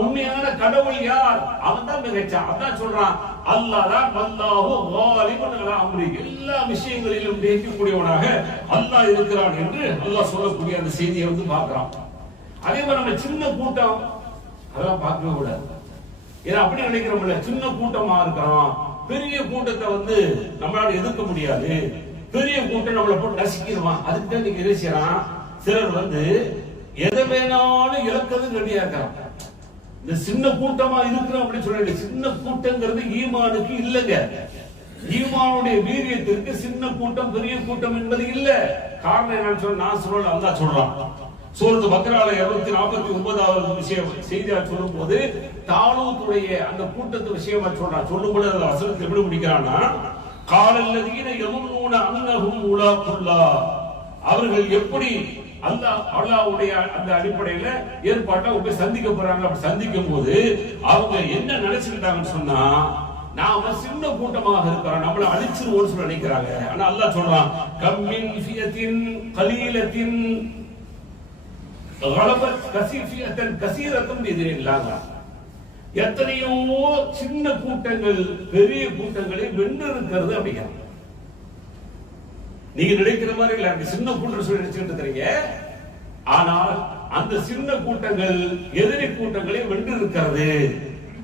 உண்மையான கடவுள் யார்? அவன் தான் மிகச்சான் அதான் சொல்றான் அல்லாஹ் தான் வல்லாஹு வாலிபன் எல்லா விஷயங்களிலும் ஜெயிக்கக்கூடியவனாக அல்லாஹ் இருக்கிறான் என்று அல்லாஹ் சொல்லக்கூடிய அந்த செய்தியை வந்து பார்க்கிறான். அதே மாதிரி நம்ம சின்ன கூட்டம் அதெல்லாம் பார்க்கவே கூடாது. ஏன்னா அப்படி நினைக்கிறோம்ல சின்ன கூட்டமா இருக்கிறோம் பெரிய கூட்டத்தை வந்து நம்மளால எதிர்க்க முடியாது. பெரிய கூட்டம் நம்மளை போட்டு நசிக்கிடுவான். அதுக்கு தான் நீங்க என்ன செய்யறான்? சிலர் வந்து எதை வேணாலும் இழக்கிறது ரெடியா இருக்கிறான் இந்த சின்ன கூட்டமா இருக்கிறோம் அப்படின்னு சொல்லிட்டு சின்ன கூட்டங்கிறது ஈமானுக்கு இல்லைங்க. ஈமானுடைய வீரியத்திற்கு சின்ன கூட்டம் பெரிய கூட்டம் என்பது இல்ல. காரணம் என்னன்னு சொல்ல நான் சொல்ல அல்லா சொல்றான் சூரத்து பக்ரால இருநூத்தி நாற்பத்தி ஒன்பதாவது விஷயம் செய்தியா சொல்லும் போது தாளூத்துடைய அந்த கூட்டத்து விஷயமா சொல்றான் சொல்லும் போது அந்த வசனத்தை எப்படி முடிக்கிறான்னா காலல்லதீன அன்னகும் உலா பொருளா அவர்கள் எப்படி அல்லா அல்லாவுடைய அந்த அடிப்படையில ஏற்பாட்டை அவங்க போய் சந்திக்க போறாங்க? அப்படி சந்திக்கும் போது அவங்க என்ன நினைச்சுக்கிட்டாங்கன்னு சொன்னா நாம சின்ன கூட்டமாக இருக்கிறோம் நம்மள அழிச்சிருவோம்னு சொல்லி நினைக்கிறாங்க. ஆனா அல்லாஹ் சொல்றான் கம்மின் ஃபியத்தின் கலீலத்தின் கலபத் கசீஃபியத்தன் கசீரத்தும் எதிரில்லாங்க எத்தனையோ சின்ன கூட்டங்கள் பெரிய கூட்டங்களை வென்று இருக்கிறது அப்படிங்கிறாங்க. நீங்க நினைக்கிற மாதிரி இல்ல அந்த சின்ன கூட்டம் சொல்லி நினைச்சுட்டு இருக்கிறீங்க. ஆனால் அந்த சின்ன கூட்டங்கள் எதிரி கூட்டங்களை வென்று இருக்கிறது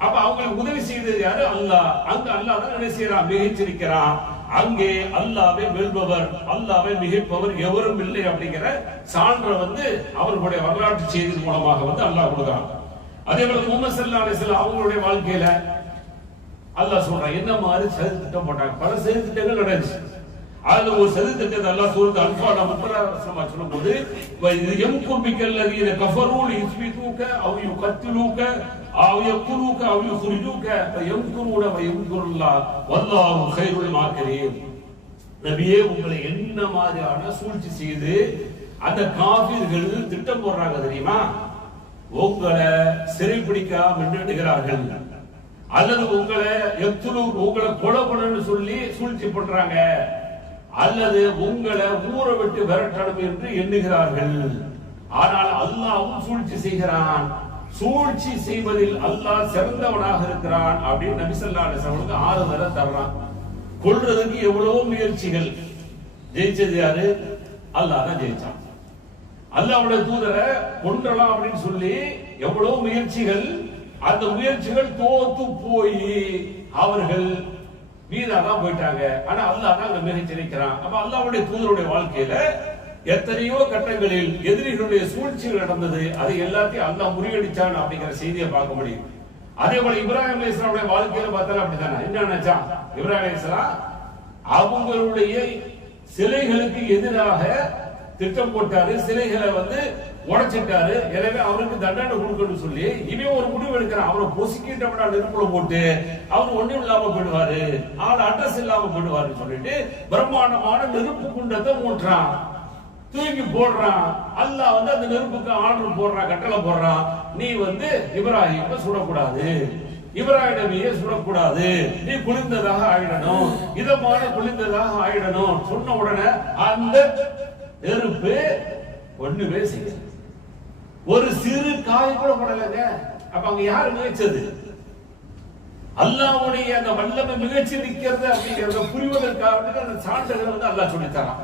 அப்ப அவங்களுக்கு உதவி செய்தது யாரு? அல்லாஹ். அங்க அல்லாஹ் தான் என்ன செய்யறான் மிகச்சிருக்கிறான். அங்கே அல்லாவே வெல்பவர் அல்லாவே மிகைப்பவர் எவரும் இல்லை அப்படிங்கிற சான்றை வந்து அவர்களுடைய வரலாற்று செய்தி மூலமாக வந்து அல்லாஹ் கொடுக்குறான். அதே போல முகமது சல்லா அலிஸ்லாம் அவங்களுடைய வாழ்க்கையில அல்லாஹ் சொல்றான் என்ன மாதிரி செயல் திட்டம் போட்டாங்க? பல செயல் திட்டங்கள் நடந்துச்சு. அதுல ஒரு சதி திட்டத்தை எல்லாம் சூரத்து அன்பால முப்பதாசனமா சொல்லும் போது இது எம்கும் மிக்கல்லது இதை கஃபரூல் இஸ்மி தூக்க அவ கத்திலூக்க அவ எக்குலூக்க அவ சுரிஜூக்க எம்குருட எம்குருல்லா வல்லாஹு கைருள் மாக்கிறேன் நபியே உங்களை என்ன மாதிரியான சூழ்ச்சி செய்து அந்த காபீர்கள் திட்டம் போடுறாங்க தெரியுமா? உங்களை சிறைப்பிடிக்காம நின்றுகிறார்கள் அல்லது உங்களை எத்துலு உங்களை கொலை பண்ணு சொல்லி சூழ்ச்சி பண்றாங்க அல்லது உங்களை ஊரை விட்டு விரட்டணும் என்று எண்ணுகிறார்கள். ஆனால் அல்லாவும் சூழ்ச்சி செய்கிறான். சூழ்ச்சி செய்வதில் அல்லாஹ் சிறந்தவனாக இருக்கிறான் அப்படின்னு நபிசல்லா ஸல்லல்லாஹு அலைஹி வஸல்லம் ஆறுதலை தர்றான். கொல்றதுக்கு எவ்வளவோ முயற்சிகள். ஜெயிச்சது யாரு? அல்லாஹ் தான் ஜெயிச்சான். அல்லாவுடைய தூதரை கொன்றலாம் அப்படின்னு சொல்லி எவ்வளவு முயற்சிகள். அந்த முயற்சிகள் தோத்து போய் அவர்கள் வீணாதான் போயிட்டாங்க. ஆனா அல்லாஹ் தான் அங்க மிகச்சிருக்கிறான் அப்ப அல்லாவுடைய தூதருடைய வாழ்க்கையில எத்தனையோ கட்டங்களில் எதிரிகளுடைய சூழ்ச்சிகள் நடந்தது. அது எல்லாத்தையும் அல்லாஹ் முறியடிச்சான் அப்படிங்கிற செய்தியை பார்க்க முடியும். அதே போல இப்ராஹிம் அலைஹிஸ்ஸலாமுடைய வாழ்க்கையில பார்த்தாலும் அப்படித்தானே? என்ன நினைச்சான் இப்ராஹிம் அலைஹிஸ்ஸலாம் அவங்களுடைய சிலைகளுக்கு எதிராக திட்டம் போட்டாரு சிலைகளை வந்து உடைச்சிட்டாரு. எனவே அவருக்கு தண்டனை கொடுக்கணும்னு சொல்லி இவன் ஒரு முடிவு எடுக்கிறான் அவரை பொசிக்கிட்டவனா நெருப்புல போட்டு அவர் ஒண்ணும் இல்லாம போயிடுவாரு. அவர் அட்ரஸ் இல்லாம போயிடுவாருன்னு சொல்லிட்டு பிரம்மாண்டமான நெருப்பு குண்டத்தை மூட்டுறான். தூக்கி போடுறான். அல்லாஹ் வந்து அந்த நெருப்புக்கு ஆர்டர் போடுறான் கட்டளை போடுறான். நீ வந்து இப்ராஹிம சுடக்கூடாது. இப்ராஹிம் நபியை சுடக்கூடாது. நீ குளிர்ந்ததாக ஆயிடணும். இதமான குளிர்ந்ததாக ஆயிடணும். சொன்ன உடனே அந்த நெருப்பு ஒண்ணுமே செய்யல ஒரு சிறு காய் கூட படலைங்க. அப்ப அங்க யாரு மிகச்சது? அல்லாவுடைய அந்த வல்லமை மிகச்சி நிக்கிறது அப்படிங்கறத புரிவதற்காக அந்த சான்றுகளை வந்து அல்லாஹ் சொல்லித்தரான்